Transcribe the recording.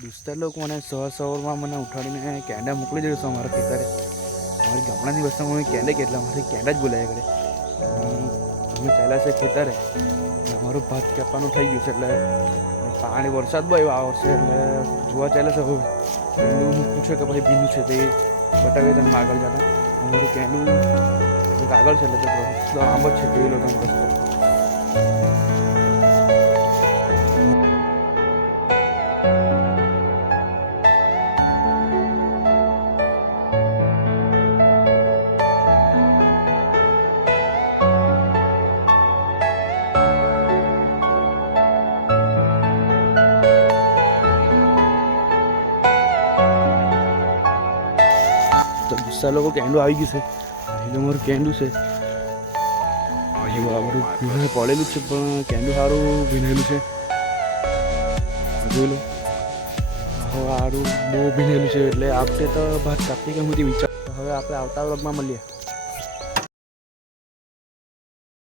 દોસ્તાર લોકો મને સવારમાં મને ઉઠાડીને કેન્ડા મોકલી દેજો અમારા ખેતરે. અમારી ગામડાની વસ્તુમાં અમે કેન્ડે કેટલા અમારી કેન્ડા જ બોલાયા કરે. અમે ચાલ્યા છે ખેતરે, અમારું ભાત કાપવાનું થઈ ગયું છે એટલે પાણી વરસાદ બહુ આવ્યો આ વર્ષે એટલે જોવા ચાલે છે. હવે કેન્ડું મૂકવું છે કે ભાઈ ભીનું છે તે બતાવીએ તમે આગળ જતા. અમારું કેન્ડું આગળ છે એટલે રસ્તો આમ જ છે, જોઈ લો તમે રસ્તો. તો ગુસ્સા લોકો કેન્ડું આવી ગયું છે, એટલે મારું કેન્ડું છે બધું પડેલું છે પણ કેન્ડું સારું ભીનેલું છે. જોઈ લો હવે સારું બહુ ભીનેલું છે એટલે આપણે તો ભાત કાપી કે હું વિચાર. હવે આપણે આવતા વ્લોગમાં મળીએ.